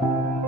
thank you